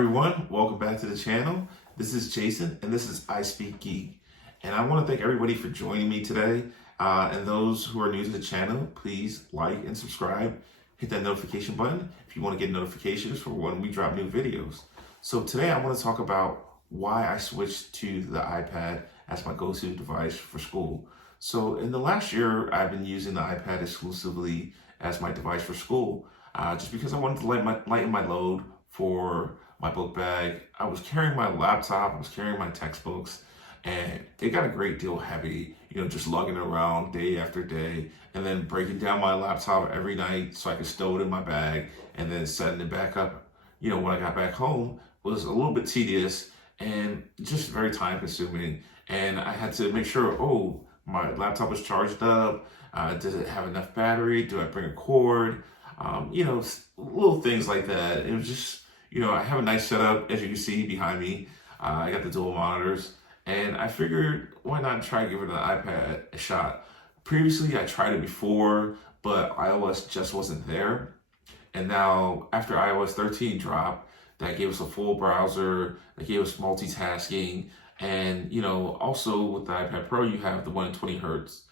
everyone, welcome back to the channel. This is Jason and this is I Speak Geek. And I want to thank everybody for joining me today. And those who are new to the channel, please like and subscribe. Hit that notification button if you want to get notifications for when we drop new videos. So today I want to talk about why I switched to the iPad as my go-to device for school. So in the last year, I've been using the iPad exclusively as my device for school, just because I wanted to lighten my load for my book bag. I was carrying my laptop, I was carrying my textbooks, and it got a great deal heavy, just lugging it around day after day, and then breaking down my laptop every night so I could stow it in my bag, and then setting it back up, when I got back home was a little bit tedious and just very time consuming. And I had to make sure, my laptop was charged up. Does it have enough battery? Do I bring a cord? Little things like that. It was just, I have a nice setup, as you can see behind me. I got the dual monitors, and I figured why not try giving the iPad a shot. Previously, I tried it before, but iOS just wasn't there. And now, after iOS 13 dropped, that gave us a full browser, that gave us multitasking, and also with the iPad Pro, you have the 120 hertz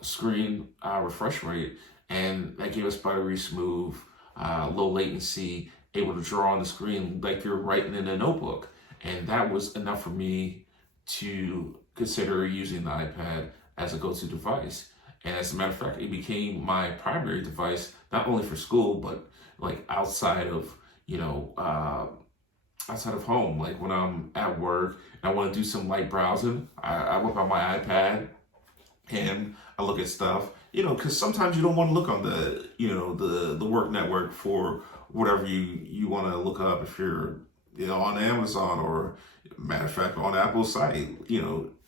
screen refresh rate, and that gave us buttery smooth, low latency, able to draw on the screen like you're writing in a notebook. And that was enough for me to consider using the iPad as a go-to device. And as a matter of fact, it became my primary device, not only for school, but like outside of, outside of home. Like when I'm at work and I want to do some light browsing, I whip out my iPad and I look at stuff, because sometimes you don't want to look on the work network for whatever you want to look up if you're, on Amazon or, matter of fact, on Apple's site,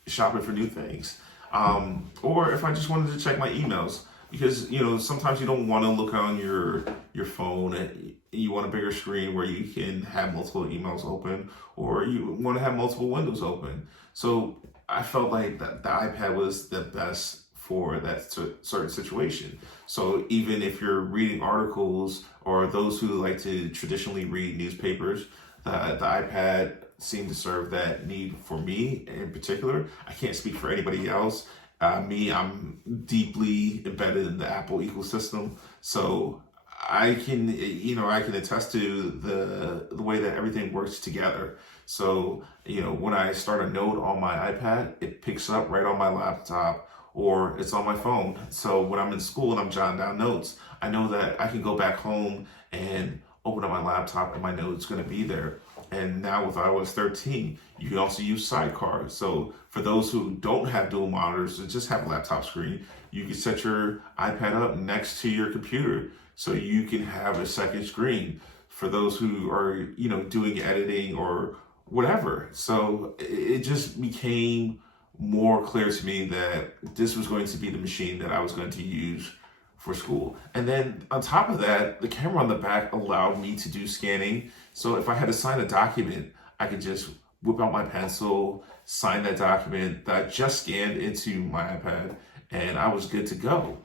shopping for new things. Or if I just wanted to check my emails, because, sometimes you don't want to look on your phone and you want a bigger screen where you can have multiple emails open, or you want to have multiple windows open. So I felt like that the iPad was the best for that certain situation. So even if you're reading articles, or those who like to traditionally read newspapers, the iPad seemed to serve that need for me in particular. I can't speak for anybody else. I'm deeply embedded in the Apple ecosystem, so I can attest to the way that everything works together. So, when I start a note on my iPad, it picks up right on my laptop, or it's on my phone. So when I'm in school and I'm jotting down notes, I know that I can go back home and open up my laptop and my note's going to be there. And now with iOS 13, you can also use Sidecar. So for those who don't have dual monitors and just have a laptop screen, you can set your iPad up next to your computer so you can have a second screen for those who are, doing editing or whatever. So it just became more clear to me that this was going to be the machine that I was going to use for school. And then on top of that, the camera on the back allowed me to do scanning. So if I had to sign a document, I could just whip out my pencil, sign that document that I just scanned into my iPad, and I was good to go.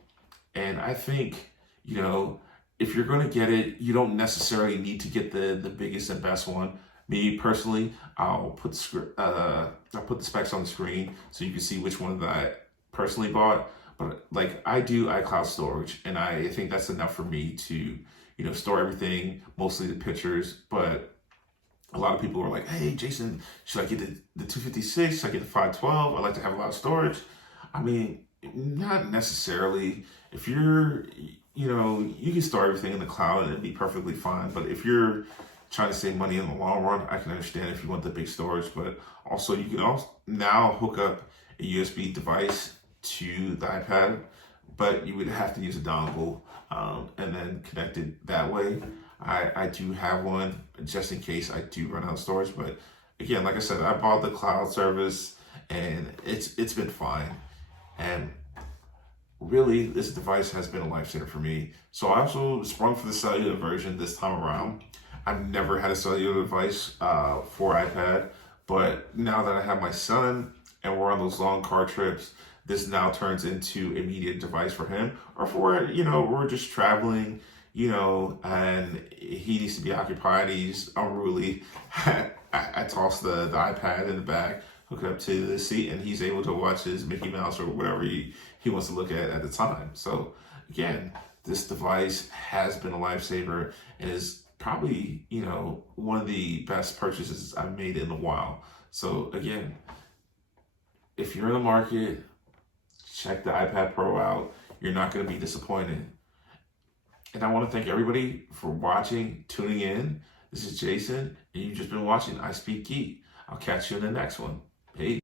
And I think, if you're going to get it, you don't necessarily need to get the biggest and best one. Me personally, I'll put the specs on the screen so you can see which one that I personally bought. But like, I do iCloud storage, and I think that's enough for me to, store everything, mostly the pictures. But a lot of people are like, hey, Jason, should I get the 256? Should I get the 512? I like to have a lot of storage. I mean, not necessarily. If you're, you can store everything in the cloud and it'd be perfectly fine. But if you're trying to save money in the long run, I can understand if you want the big storage. But also, you can also now hook up a USB device to the iPad, but you would have to use a dongle and then connect it that way. I do have one just in case I do run out of storage. But again, like I said, I bought the cloud service and it's been fine. And really, this device has been a lifesaver for me. So I also sprung for the cellular version this time around. I've never had a cellular device for iPad, but now that I have my son and we're on those long car trips, this now turns into a media device for him, or for, we're just traveling, and he needs to be occupied. He's unruly. I toss the iPad in the back, hook it up to the seat, and he's able to watch his Mickey Mouse or whatever he wants to look at the time. So again, this device has been a lifesaver and is probably, one of the best purchases I've made in a while. So again, if you're in the market, check the iPad Pro out. You're not going to be disappointed. And I want to thank everybody for watching, tuning in. This is Jason, and you've just been watching I Speak Geek. I'll catch you in the next one. Peace.